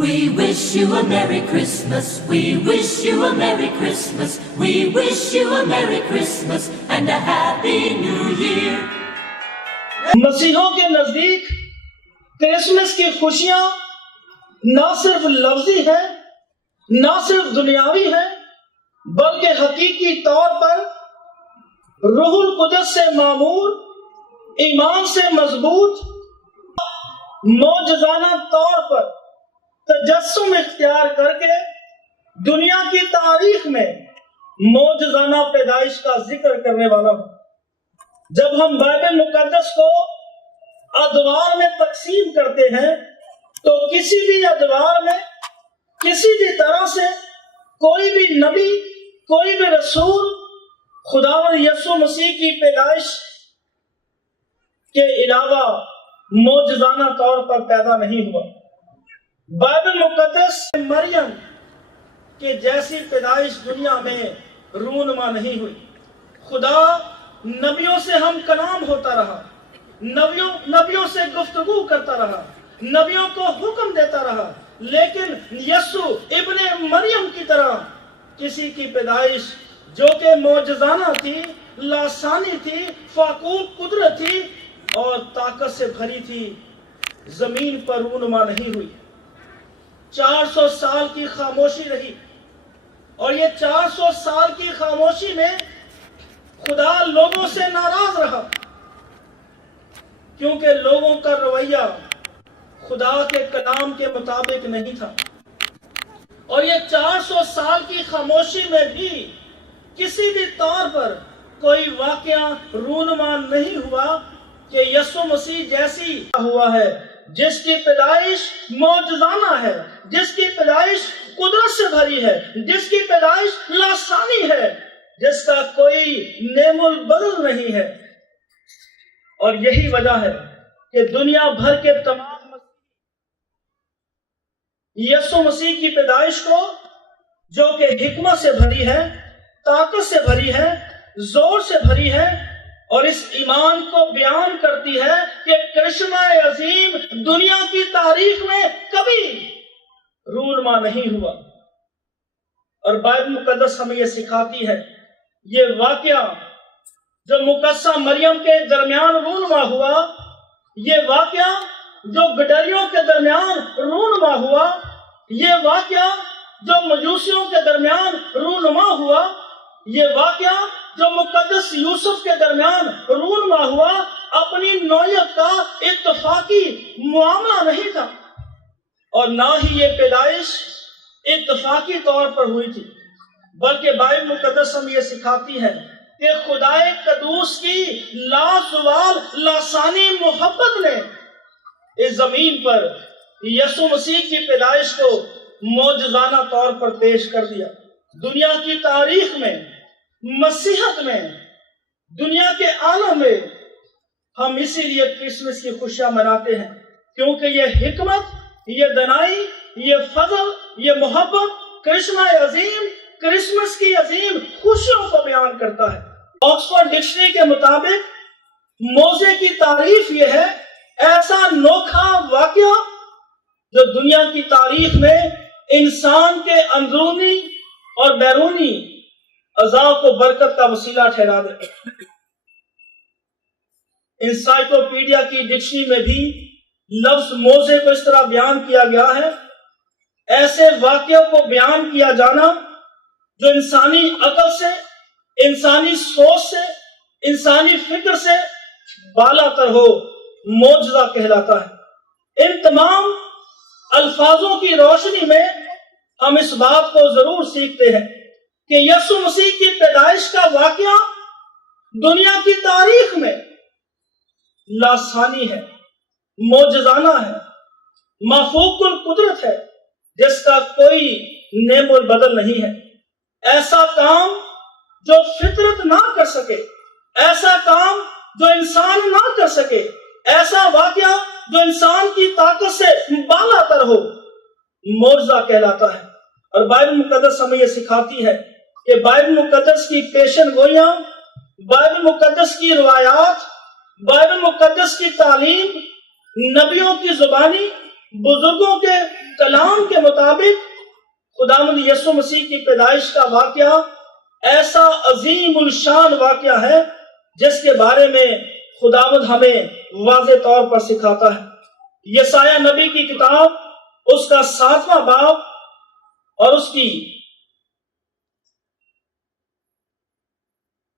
We wish you a Merry Christmas. We wish you a Merry Christmas. We wish you a Merry Christmas and a Happy New Year. مسیحوں کے نزدیک Christmas کی خوشیاں نہ صرف لفظی ہیں، نہ صرف دنیاوی ہیں، بلکہ حقیقی طور پر روح القدس سے معمور، ایمان سے مضبوط، معجزانہ طور پر تجسم اختیار کر کے دنیا کی تاریخ میں معجزانہ پیدائش کا ذکر کرنے والا ہوں۔ جب ہم بائبل مقدس کو ادوار میں تقسیم کرتے ہیں تو کسی بھی ادوار میں کسی بھی طرح سے کوئی بھی نبی، کوئی بھی رسول خداوند یسوع مسیح کی پیدائش کے علاوہ معجزانہ طور پر پیدا نہیں ہوا۔ بائبل مقدس مریم کے جیسی پیدائش دنیا میں رونما نہیں ہوئی۔ خدا نبیوں سے ہم کلام ہوتا رہا، نبیوں سے گفتگو کرتا رہا، نبیوں کو حکم دیتا رہا، لیکن یسوع ابن مریم کی طرح کسی کی پیدائش جو کہ معجزانہ تھی، لاسانی تھی، فاقوق قدرت تھی اور طاقت سے بھری تھی، زمین پر رونما نہیں ہوئی۔ 400 سال کی خاموشی رہی، اور یہ 400 سال کی خاموشی میں خدا لوگوں سے ناراض رہا، کیونکہ لوگوں کا رویہ خدا کے کلام کے مطابق نہیں تھا۔ اور یہ 400 سال کی خاموشی میں بھی کسی بھی طور پر کوئی واقعہ رونما نہیں ہوا کہ یسوع مسیح جیسی ہوا ہے، جس کی پیدائش معجزانہ ہے، جس کی پیدائش قدرت سے بھری ہے، جس کی پیدائش لاسانی ہے، جس کا کوئی نعم البدل نہیں ہے۔ اور یہی وجہ ہے کہ دنیا بھر کے تمام یسوع مسیح کی پیدائش کو، جو کہ حکمت سے بھری ہے، طاقت سے بھری ہے، زور سے بھری ہے، اور اس ایمان کو بیان کرتی ہے کہ کرشمہ عظیم دنیا کی تاریخ میں کبھی رونما نہیں ہوا۔ اور بائبل مقدس ہمیں یہ سکھاتی ہے، یہ واقعہ جو مقدسہ مریم کے درمیان رونما ہوا، یہ واقعہ جو گڈریوں کے درمیان رونما ہوا، یہ واقعہ جو مجوسیوں کے درمیان رونما ہوا، یہ واقعہ جو مقدس یوسف کے درمیان رونما ہوا، اپنی نوعیت کا اتفاقی معاملہ نہیں تھا، اور نہ ہی یہ پیدائش اتفاقی طور پر ہوئی تھی، بلکہ بائبل مقدس ہمیں یہ سکھاتی ہے کہ خدائے قدوس کی لازوال لاسانی محبت نے اس زمین پر یسوع مسیح کی پیدائش کو معجزانہ طور پر پیش کر دیا۔ دنیا کی تاریخ میں، مسیحت میں، دنیا کے عالم میں ہم اسی لیے کرسمس کی خوشیاں مناتے ہیں، کیونکہ یہ حکمت، یہ دانائی، یہ فضل، یہ محبت کرشمہ عظیم، کرسمس کی عظیم خوشیوں کو بیان کرتا ہے۔ آکسفورڈ ڈکشنری کے مطابق موضوع کی تعریف یہ ہے، ایسا نوکھا واقعہ جو دنیا کی تاریخ میں انسان کے اندرونی اور بیرونی اعضاء کو برکت کا وسیلہ ٹھہرا دے۔ انسائکلوپیڈیا کی ڈکشنری میں بھی لفظ موضع کو اس طرح بیان کیا گیا ہے، ایسے واقعوں کو بیان کیا جانا جو انسانی عقل سے، انسانی سوچ سے، انسانی فکر سے بالا تر ہو، معجزہ کہلاتا ہے۔ ان تمام الفاظوں کی روشنی میں ہم اس بات کو ضرور سیکھتے ہیں کہ یسوع مسیح کی پیدائش کا واقعہ دنیا کی تاریخ میں لاسانی ہے، معجزانہ ہے، مافوق القدرت ہے، جس کا کوئی نعم البدل نہیں ہے۔ ایسا کام جو فطرت نہ کر سکے، ایسا کام جو انسان نہ کر سکے، ایسا واقعہ جو انسان کی طاقت سے بالا تر ہو، معجزہ کہلاتا ہے۔ اور بائبل مقدس ہمیں یہ سکھاتی ہے کہ بائبل مقدس کی پیشن گوئیاں، بائبل مقدس کی روایات، بائبل مقدس کی تعلیم، نبیوں کی زبانی، بزرگوں کے کلام کے مطابق خداوند یسوع مسیح کی پیدائش کا واقعہ ایسا عظیم الشان واقعہ ہے جس کے بارے میں خداوند ہمیں واضح طور پر سکھاتا ہے۔ یسایہ نبی کی کتاب اس کا 7واں باب اور اس کی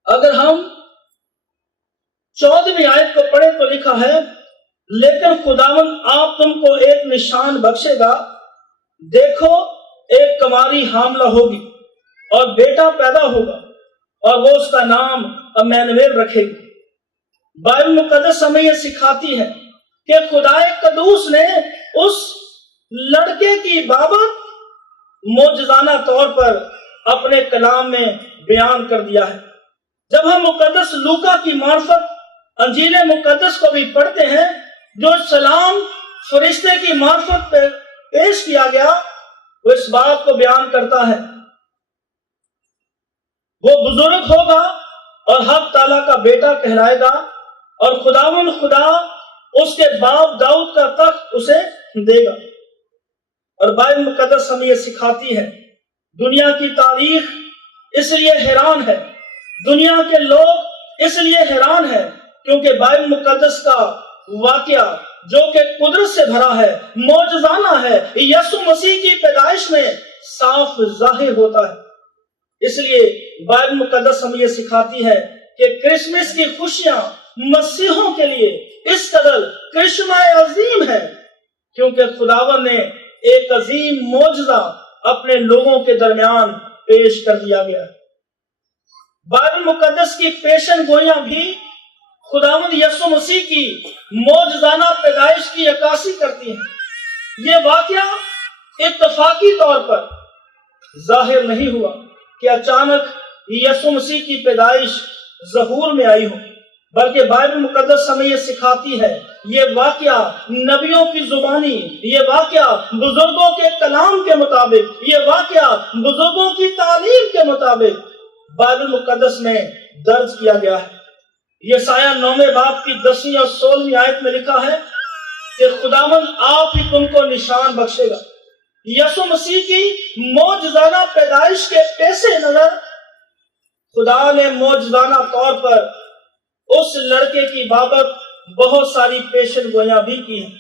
اگر ہم 14ویں آیت کو پڑھیں تو لکھا ہے، لیکن خداوند آپ تم کو ایک نشان بخشے گا، دیکھو ایک کماری حاملہ ہوگی اور بیٹا پیدا ہوگا اور وہ اس کا نام امانویل رکھے گی۔ بائبل مقدس ہمیں یہ سکھاتی ہے کہ خدائے قدوس نے اس لڑکے کی بابت معجزانہ طور پر اپنے کلام میں بیان کر دیا ہے۔ جب ہم مقدس لوکا کی معرفت انجیل مقدس کو بھی پڑھتے ہیں جو سلام فرشتے کی معرفت پہ پیش کیا گیا، وہ اس بات کو بیان کرتا ہے، وہ بزرگ ہوگا اور حق تعالیٰ کا بیٹا کہلائے گا اور خداوند خدا اس کے باپ داؤد کا تخت اسے دے گا۔ اور بائبل مقدس ہمیں یہ سکھاتی ہے، دنیا کی تاریخ اس لیے حیران ہے، دنیا کے لوگ اس لیے حیران ہے کیونکہ بائبل مقدس کا واقعہ جو کہ قدرت سے بھرا ہے، معجزانہ ہے، یسوع مسیح کی پیدائش میں صاف ظاہر ہوتا ہے۔ اس لیے بائبل مقدس ہمیں یہ سکھاتی ہے کہ کرسمس کی خوشیاں مسیحوں کے لیے اس قدر کرشمہ عظیم ہے کیونکہ خداوند نے ایک عظیم معجزہ اپنے لوگوں کے درمیان پیش کر دیا گیا۔ بائبل مقدس کی پیشن گوئیاں بھی خداوند یسوع مسیح کی معجزانہ پیدائش کی عکاسی کرتی ہیں۔ یہ واقعہ اتفاقی طور پر ظاہر نہیں ہوا کہ اچانک یسوع مسیح کی پیدائش ظہور میں آئی ہو، بلکہ بائبل مقدس ہمیں یہ سکھاتی ہے، یہ واقعہ نبیوں کی زبانی، یہ واقعہ بزرگوں کے کلام کے مطابق، یہ واقعہ بزرگوں کی تعلیم کے مطابق بائبل مقدس میں درج کیا گیا ہے۔ یسایہ 9ویں باب کی 10ویں اور 16ویں آیت میں لکھا ہے کہ خداوند آپ ہی تم کو نشان بخشے گا۔ یسوع مسیح کی معجزانہ پیدائش کے پیش نظر خدا نے معجزانہ طور پر اس لڑکے کی بابت بہت ساری پیشن گوئیاں بھی کی ہیں۔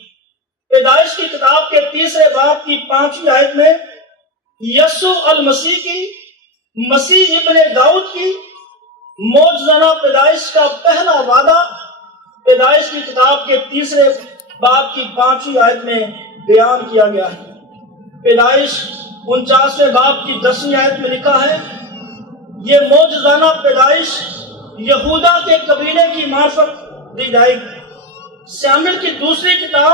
پیدائش کی کتاب کے 3 باب کی 5ویں آیت میں یسوع المسیح کی، مسیح ابن داؤد کی معجزانہ پیدائش کا پہلا وعدہ پیدائش کی کتاب کے 3 باب کی 5ویں آیت میں بیان کیا گیا ہے۔ پیدائش 49ویں باب کی 10ویں آیت میں لکھا ہے، یہ معجزانہ پیدائش یہودا کے قبیلے کی معرفت دی جائے گی۔ سیموئیل کی دوسری کتاب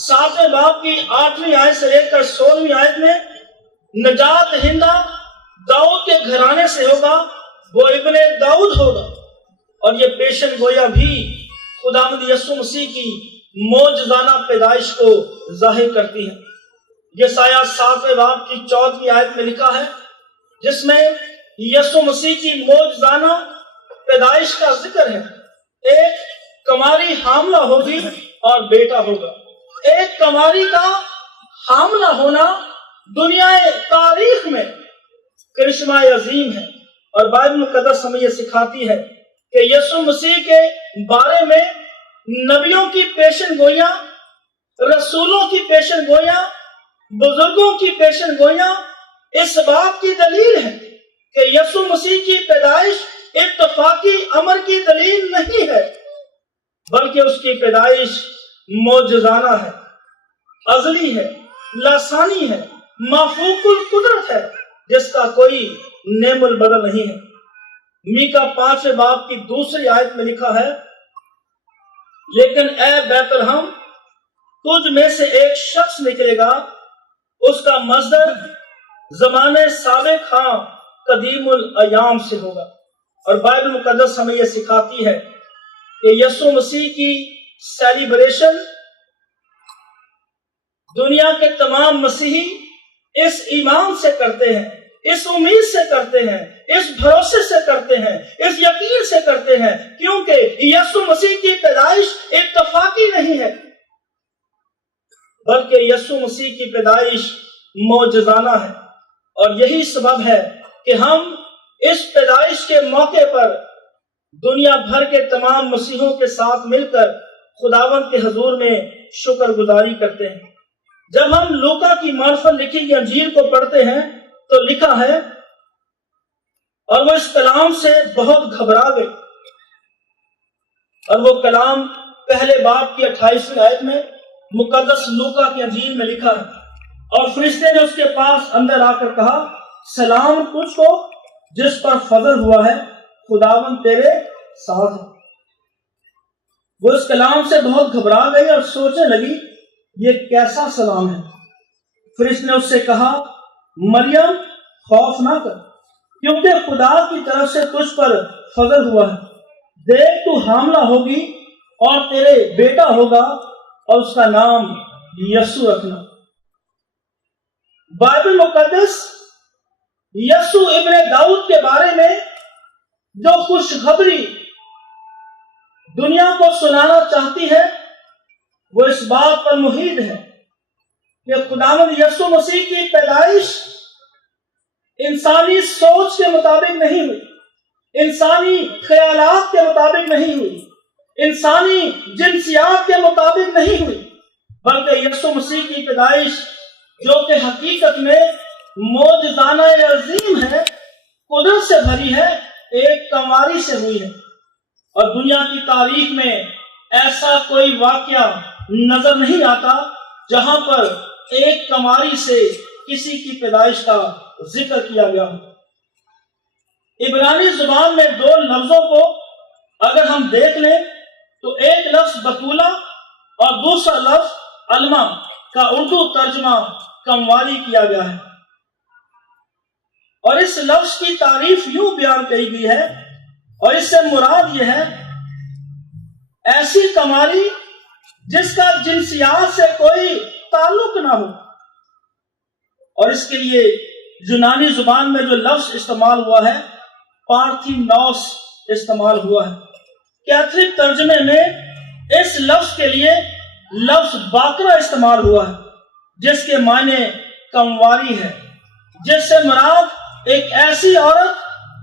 7ویں باب کی 8ویں آیت سے لے کر 16ویں آیت میں نجات دہندہ داؤد کے گھرانے سے ہوگا، وہ ابن داؤد ہوگا۔ اور یہ پیشن گویا بھی خداوند یسوع مسیح کی معجزانہ پیدائش کو ظاہر کرتی ہے۔ یسایہ 7ویں باب کی 14ویں آیت میں لکھا ہے، جس میں یسوع مسیح کی معجزانہ پیدائش کا ذکر ہے، ایک کماری حاملہ ہوگی اور بیٹا ہوگا۔ ایک کماری کا حاملہ ہونا دنیا تاریخ میں کرشمہ عظیم ہے، اور بائبل مقدس ہمیں یہ سکھاتی ہے کہ یسوع مسیح کے بارے میں نبیوں کی پیشن گوئیاں، رسولوں کی پیشن گوئیاں، بزرگوں کی پیشن گوئیاں اس بات کی دلیل ہے کہ یسوع مسیح کی پیدائش اتفاقی امر کی دلیل نہیں ہے، بلکہ اس کی پیدائش معجزانہ ہے، ازلی ہے، لاسانی ہے، مافوق القدرت ہے، جس کا کوئی نعم البدل نہیں ہے۔ میکا 5 باب کی 2 آیت میں لکھا ہے، لیکن اے بیت لحم تجھ میں سے ایک شخص نکلے گا، اس کا مصدر زمانے سابق ہاں قدیم الایام سے ہوگا۔ اور بائبل مقدس ہمیں یہ سکھاتی ہے کہ یسوع مسیح کی سیلیبریشن دنیا کے تمام مسیحی اس ایمان سے کرتے ہیں، اس امید سے کرتے ہیں، اس بھروسے سے کرتے ہیں، اس یقین سے کرتے ہیں، کیونکہ یسوع مسیح کی پیدائش اتفاقی نہیں ہے، بلکہ یسوع مسیح کی پیدائش معجزانہ ہے، اور یہی سبب ہے کہ ہم اس پیدائش کے موقع پر دنیا بھر کے تمام مسیحوں کے ساتھ مل کر خداوند کے حضور میں شکر گزاری کرتے ہیں۔ جب ہم لوکا کی معرفت لکھی گئی انجیل کو پڑھتے ہیں تو لکھا ہے، اور وہ اس کلام سے بہت گھبرا گئے، اور وہ کلام پہلے باب کی 28ویں آیت میں مقدس لوکا کی انجیل میں لکھا ہے، اور فرشتے نے اس کے پاس اندر آ کر کہا، سلام تجھ کو جس پر فضل ہوا ہے، خداوند تیرے ساتھ ہے۔ وہ اس کلام سے بہت گھبرا گئی اور سوچنے لگی، یہ کیسا سلام ہے؟ فرشتے نے اس سے کہا، مریم خوف نہ کر، کیونکہ خدا کی طرف سے تجھ پر فضل ہوا ہے۔ دیکھ تو حاملہ ہوگی اور تیرے بیٹا ہوگا، اور اس کا نام یسوع رکھنا۔ بائبل مقدس یسوع ابن داؤد کے بارے میں جو خوشخبری دنیا کو سنانا چاہتی ہے، وہ اس بات پر محیط ہے کہ خداوند یسوع مسیح کی پیدائش انسانی سوچ کے مطابق نہیں ہوئی، انسانی خیالات کے مطابق نہیں ہوئی، انسانی جنسیات کے مطابق نہیں ہوئی، بلکہ یسوع مسیح کی پیدائش جو کہ حقیقت میں معجزانہ عظیم ہے، قدرت سے بھری ہے، ایک کنواری سے ہوئی ہے۔ اور دنیا کی تاریخ میں ایسا کوئی واقعہ نظر نہیں آتا جہاں پر ایک کنواری سے کسی کی پیدائش کا ذکر کیا گیا ہو۔ عبرانی زبان میں دو لفظوں کو اگر ہم دیکھ لیں تو ایک لفظ بتولہ اور دوسرا لفظ علمہ کا اردو ترجمہ کنواری کیا گیا ہے، اور اس لفظ کی تعریف یوں بیان کی گئی ہے، اور اس سے مراد یہ ہے ایسی کنواری جس کا جنسیات سے کوئی تعلق نہ ہو۔ اور اس کے لیے یونانی زبان میں جو لفظ استعمال ہوا ہے، پارتھینوس استعمال ہوا ہے۔ کیتھولک ترجمے میں اس لفظ کے لیے لفظ باکرا استعمال ہوا ہے، جس کے معنی کنواری ہے، جس سے مراد ایک ایسی عورت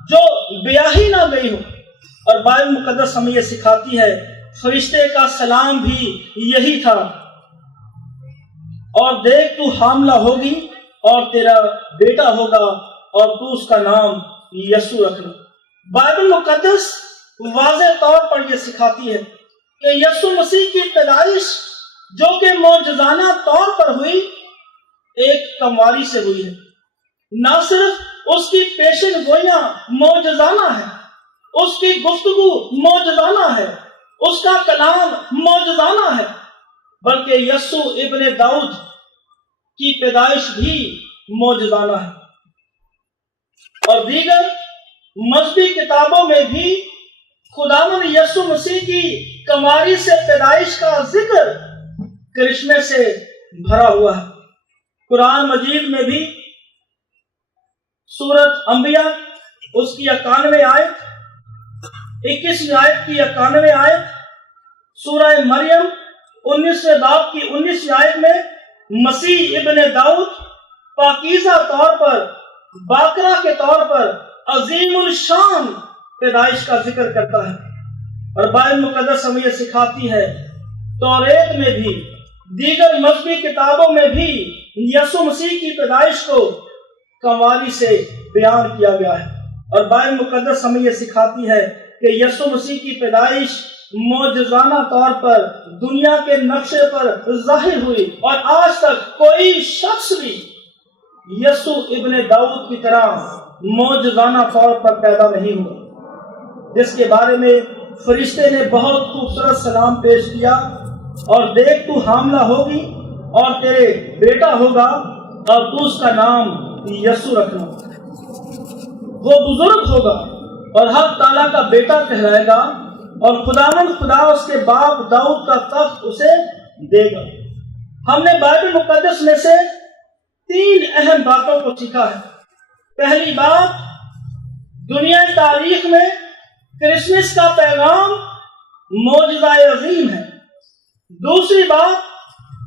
جو بیاہی نہ گئی ہو۔ اور بائبل مقدس ہمیں یہ سکھاتی ہے، فرشتے کا سلام بھی یہی تھا، اور دیکھ تو حاملہ ہوگی اور تیرا بیٹا ہوگا اور تو اس کا نام یسوع رکھنا۔ بائبل مقدس واضح طور پر یہ سکھاتی ہے کہ یسوع مسیح کی پیدائش جو کہ معجزانہ طور پر ہوئی، ایک کنواری سے ہوئی ہے۔ نہ صرف اس کی پیشن گوئیاں معجزانہ ہے، اس کی گفتگو معجزانہ ہے، اس کا کلام معجزانہ ہے، بلکہ یسوع ابن داؤد کی پیدائش بھی معجزانہ ہے۔ اور دیگر مذہبی کتابوں میں بھی خداوند یسوع مسیح کی کنواری سے پیدائش کا ذکر کرشمے سے بھرا ہوا ہے۔ قرآن مجید میں بھی سورۃ انبیاء اس کی 91 آیت، 21 آیت کی 91 آیت، سورہ مریم 19 باب کی 19 آیت میں مسیح ابن داؤد پاکیزہ طور پر، باکرا کے طور پر عظیم الشان پیدائش کا ذکر کرتا ہے۔ اور بائبل مقدس ہمیں یہ سکھاتی ہے، توریت میں بھی دیگر مذہبی کتابوں میں بھی یسوع مسیح کی پیدائش کو کنواری سے بیان کیا گیا ہے۔ اور بائبل مقدس ہمیں یہ سکھاتی ہے کہ یسوع مسیح کی پیدائش معجزانہ طور پر دنیا کے نقشے پر ظاہر ہوئی، اور آج تک کوئی شخص بھی یسوع ابن داؤد کی طرح معجزانہ طور پر پیدا نہیں ہوا، جس کے بارے میں فرشتے نے بہت خوبصورت سلام پیش کیا، اور دیکھ تو حاملہ ہوگی اور تیرے بیٹا ہوگا اور تو اس کا نام یسوع رکھنا۔ وہ بزرگ ہوگا اور حق تعالیٰ کا بیٹا کہلائے گا، اور خداوند خدا اس کے باپ داؤد کا تخت اسے دے گا۔ ہم نے بائبل مقدس میں سے 3 اہم باتوں کو سیکھا ہے۔ پہلی بات، دنیا تاریخ میں کرسمس کا پیغام معجزہ عظیم ہے۔ دوسری بات،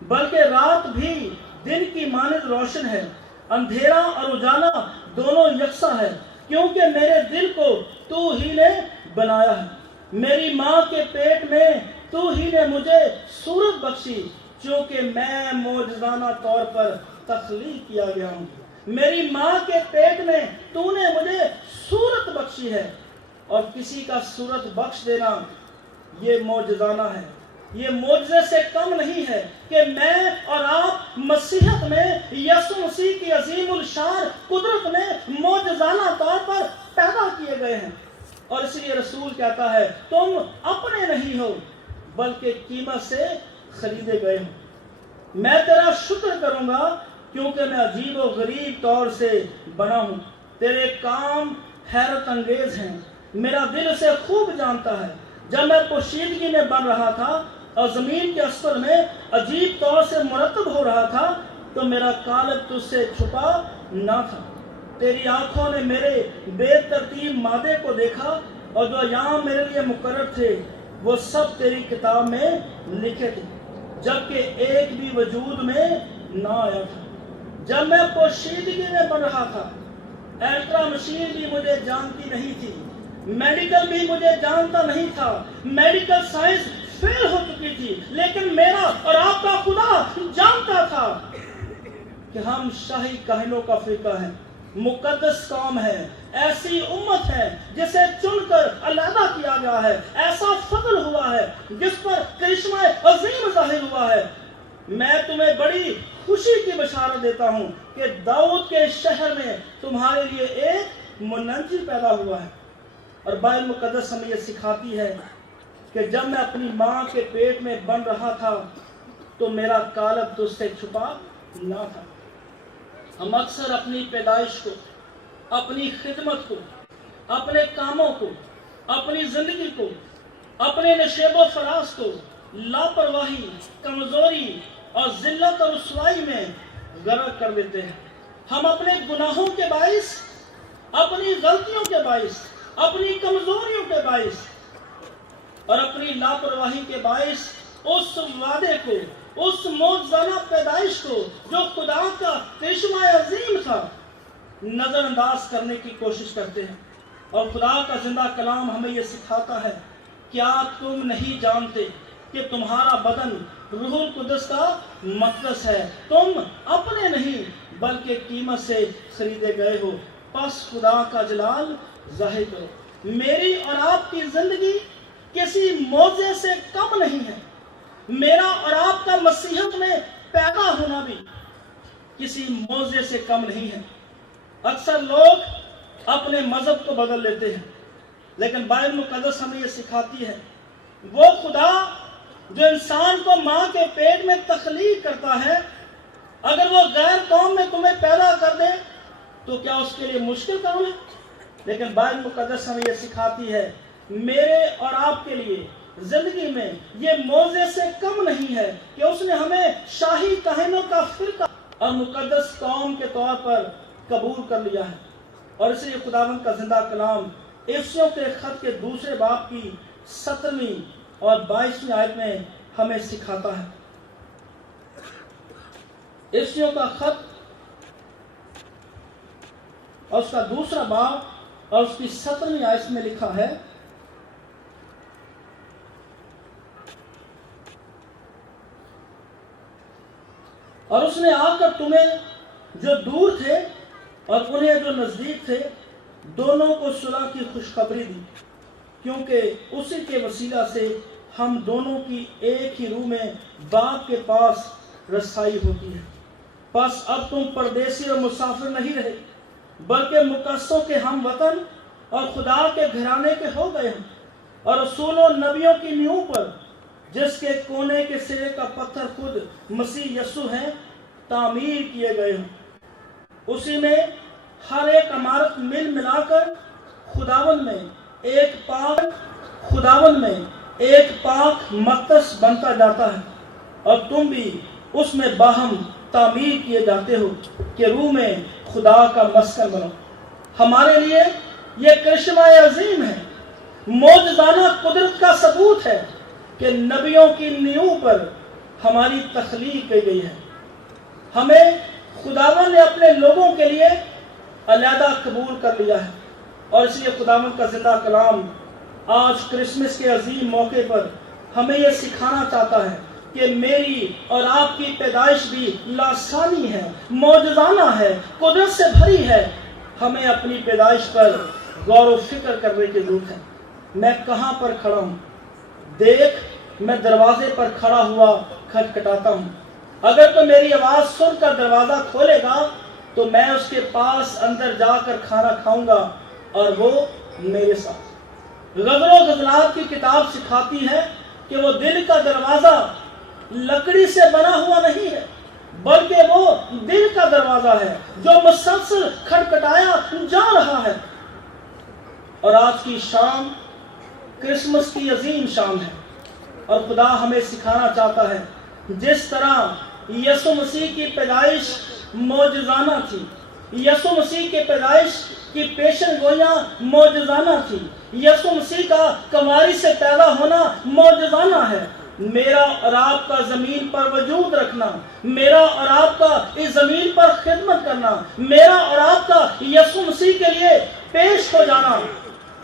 بلکہ رات بھی دن کی مانند روشن ہے، اندھیرا اور اجالا دونوں یکساں ہے، کیونکہ میرے دل کو تو ہی نے بنایا ہے۔ میری ماں کے پیٹ میں تو ہی نے مجھے صورت بخشی، چونکہ میں معجزانہ طور پر تخلیق کیا گیا ہوں۔ میری ماں کے پیٹ میں تو نے مجھے صورت بخشی ہے، اور کسی کا صورت بخش دینا یہ معجزانہ ہے۔ یہ معجزے سے کم نہیں ہے کہ میں اور آپ مسیحت میں یسوع مسیح کی عظیم الشان قدرت میں معجزانہ طور پر پیدا کیے گئے ہیں۔ اور اس لیے رسول کہتا ہے تم اپنے نہیں ہو بلکہ قیمت سے خریدے گئے ہو۔ میں تیرا شکر کروں گا کیونکہ میں عجیب و غریب طور سے بنا ہوں۔ تیرے کام حیرت انگیز ہیں، میرا دل اسے خوب جانتا ہے۔ جب میں پوشیدگی میں بن رہا تھا اور زمین کے اسفل میں عجیب طور سے مرتب ہو رہا تھا تو میرا قالب تجھ سے چھپا نہ تھا۔ تیری آنکھوں نے میرے بے ترتیب مادے کو دیکھا، اور جو ایام میرے لیے مقرر تھے وہ سب تیری کتاب میں لکھے تھے، جبکہ ایک بھی وجود میں نہ آیا تھا۔ جب میں پوشیدگی میں بن رہا تھا، الٹرا مشین بھی مجھے جانتی نہیں تھی، میڈیکل بھی مجھے جانتا نہیں تھا، میڈیکل سائنس فیل ہو چکی تھی، لیکن میرا اور آپ کا خدا جانتا تھا کہ ہم شاہی کاہنوں کا فرقہ ہے، مقدس قوم ہے، ایسی امت ہے جسے چن کر علیحدہ کیا گیا ہے، ایسا فضل ہوا ہے جس پر کرشمہ عظیم ظاہر ہوا ہے۔ میں تمہیں بڑی خوشی کی بشارت دیتا ہوں کہ داؤد کے شہر میں تمہارے لیے ایک منجی پیدا ہوا ہے۔ اور بائبل مقدس ہمیں یہ سکھاتی ہے کہ جب میں اپنی ماں کے پیٹ میں بن رہا تھا تو میرا قالب تجھ سے چھپا نہ تھا۔ ہم اکثر اپنی پیدائش کو، اپنی خدمت کو، اپنے کاموں کو، اپنی زندگی کو، اپنے نشیب و فراز کو لاپرواہی، کمزوری اور ذلت اور رسوائی میں غرق کر دیتے ہیں۔ ہم اپنے گناہوں کے باعث، اپنی غلطیوں کے باعث، اپنی کمزوریوں کے باعث اور اپنی لاپرواہی کے باعث اس وعدے کو، اس معجزانہ پیدائش کو جو خدا کا کرشمہ عظیم تھا نظر انداز کرنے کی کوشش کرتے ہیں۔ اور خدا کا زندہ کلام ہمیں یہ سکھاتا ہے، کیا تم نہیں جانتے کہ تمہارا بدن روح القدس کا مقدس ہے، تم اپنے نہیں بلکہ قیمت سے خریدے گئے ہو، پس خدا کا جلال ظاہر کرو۔ میری اور آپ کی زندگی کسی معجزے سے کم نہیں ہے، میرا اور آپ کا مسیحت میں پیدا ہونا بھی کسی معجزے سے کم نہیں ہے۔ اکثر لوگ اپنے مذہب کو بدل لیتے ہیں، لیکن بائبل مقدس ہمیں یہ سکھاتی ہے وہ خدا جو انسان کو ماں کے پیٹ میں تخلیق کرتا ہے، اگر وہ غیر قوم میں تمہیں پیدا کر دے تو کیا اس کے لیے مشکل کام ہے؟ لیکن بائبل مقدس ہمیں یہ سکھاتی ہے میرے اور آپ کے لیے زندگی میں یہ معجزے سے کم نہیں ہے کہ اس نے ہمیں شاہی کاہنوں کا فرقہ اور مقدس قوم کے طور پر قبول کر لیا ہے۔ اور اس لیے خداوند کا زندہ کلام افسیوں کے خط کے دوسرے باب کی 17ویں اور 22ویں آیت میں ہمیں سکھاتا ہے۔ افسیوں کا خط اور اس کا دوسرا باب اور اس کی 17ویں آیت میں لکھا ہے، اور اس نے آ کر تمہیں جو دور تھے اور انہیں جو نزدیک تھے دونوں کو صلح کی خوشخبری دی، کیونکہ اسی کے وسیلہ سے ہم دونوں کی ایک ہی روح میں باپ کے پاس رسائی ہوتی ہے۔ پس اب تم پردیسی اور مسافر نہیں رہے بلکہ مقدسوں کے ہم وطن اور خدا کے گھرانے کے ہو گئے ہیں، اور رسولوں نبیوں کی نیوں پر جس کے کونے کے سرے کا پتھر خود مسیح یسوع ہے تعمیر کیے گئے ہیں۔ اسی میں ہر ایک عمارت مل ملا کر خداوند میں ایک پاک مقدس بنتا جاتا ہے، اور تم بھی اس میں باہم تعمیر کیے جاتے ہو کہ روح میں خدا کا مسکن بنو۔ ہمارے لیے یہ کرشمہ عظیم ہے، معجزانہ قدرت کا ثبوت ہے کہ نبیوں کی نیوں پر ہماری تخلیق کی گئی ہے. ہمیں خداوند نے اپنے لوگوں کے لیے علیحدہ قبول کر لیا ہے، اور اس لیے خداوند کا زندہ کلام آج کرسمس کے عظیم موقع پر ہمیں یہ سکھانا چاہتا ہے کہ میری اور آپ کی پیدائش بھی لاسانی ہے، معجزانہ ہے، قدرت سے بھری ہے. ہمیں اپنی پیدائش پر غور و فکر کرنے کی ضرورت ہے. میں کہاں پر کھڑا ہوں؟ دیکھ، میں دروازے پر کھڑا ہوا کھٹکھٹاتا ہوں. اگر تو میری آواز سن کر دروازہ کھولے گا تو میں اس کے پاس اندر جا کر کھانا کھاؤں گا اور وہ میرے ساتھ. غزل و غزلات کی کتاب سکھاتی ہے کہ وہ دل کا دروازہ لکڑی سے بنا ہوا نہیں ہے، بلکہ وہ دل کا دروازہ ہے جو مسلسل کھٹکھٹایا جا رہا ہے. اور آج کی شام کرسمس کی عظیم شام ہے، اور خدا ہمیں سکھانا چاہتا ہے جس طرح یسوع مسیح کی پیدائش معجزانہ تھی، یسوع مسیح کی پیدائش کی پیشن گوئیاں معجزانہ تھی، یسوع مسیح کا کنواری سے پیدا ہونا معجزانہ ہے. میرا اور آپ کا زمین پر وجود رکھنا، میرا اور آپ کا اس زمین پر خدمت کرنا، میرا اور آپ کا یسوع مسیح کے لیے پیش ہو جانا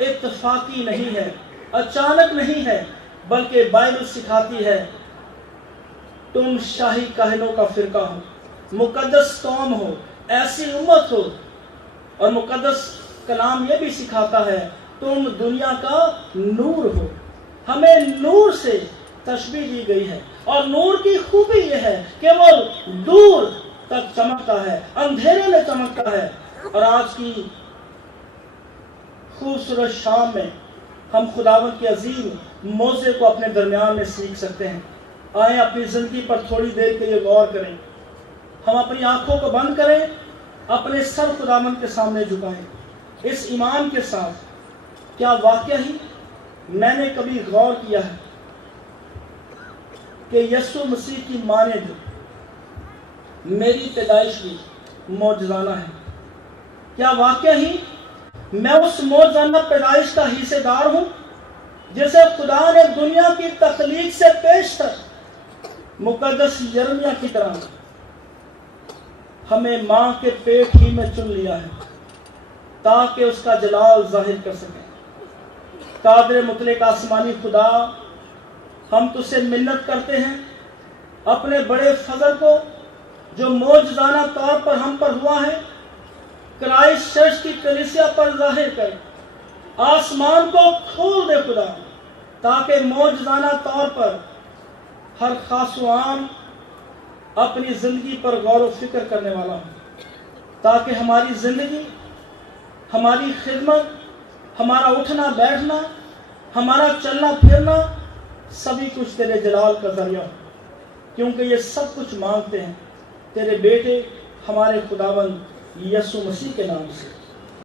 اتفاقی نہیں ہے، اچانک نہیں ہے، بلکہ بائبل سکھاتی ہے تم شاہی کاہنوں کا فرقہ ہو، مقدس قوم ہو، ایسی امت ہو. اور مقدس کلام یہ بھی سکھاتا ہے تم دنیا کا نور ہو. ہمیں نور سے تشبیہ دی گئی ہے، اور نور کی خوبی یہ ہے کہ وہ دور تک چمکتا ہے، اندھیرے میں چمکتا ہے. اور آج کی خوبصورت شام میں ہم خداوند کے عظیم موضوع کو اپنے درمیان میں سیکھ سکتے ہیں. آئیں اپنی زندگی پر تھوڑی دیر کے لیے غور کریں. ہم اپنی آنکھوں کو بند کریں، اپنے سر خداوند کے سامنے جھکائیں اس ایمان کے ساتھ، کیا واقعہ ہی میں نے کبھی غور کیا ہے کہ یسوع مسیح کی مانند میری پیدائش بھی معجزانہ ہے؟ کیا واقعہ ہی میں اس معجزانہ پیدائش کا حصہ دار ہوں جسے خدا نے دنیا کی تخلیق سے پیش تک مقدس یرمیہ کی طرح ہمیں ماں کے پیٹ ہی میں چن لیا ہے تاکہ اس کا جلال ظاہر کر سکے؟ قادر مطلق آسمانی خدا، ہم تجھ سے منت کرتے ہیں اپنے بڑے فضل کو جو معجزانہ طور پر ہم پر ہوا ہے کرائسٹ چرچ کی کلیسیا پر ظاہر کر. آسمان کو کھول دے خدا، تاکہ معجزانہ طور پر ہر خاص و عام اپنی زندگی پر غور و فکر کرنے والا ہو، تاکہ ہماری زندگی، ہماری خدمت، ہمارا اٹھنا بیٹھنا، ہمارا چلنا پھرنا سبھی کچھ تیرے جلال کا ذریعہ ہو. کیونکہ یہ سب کچھ مانگتے ہیں تیرے بیٹے ہمارے خداوند یسوع مسیح کے نام سے.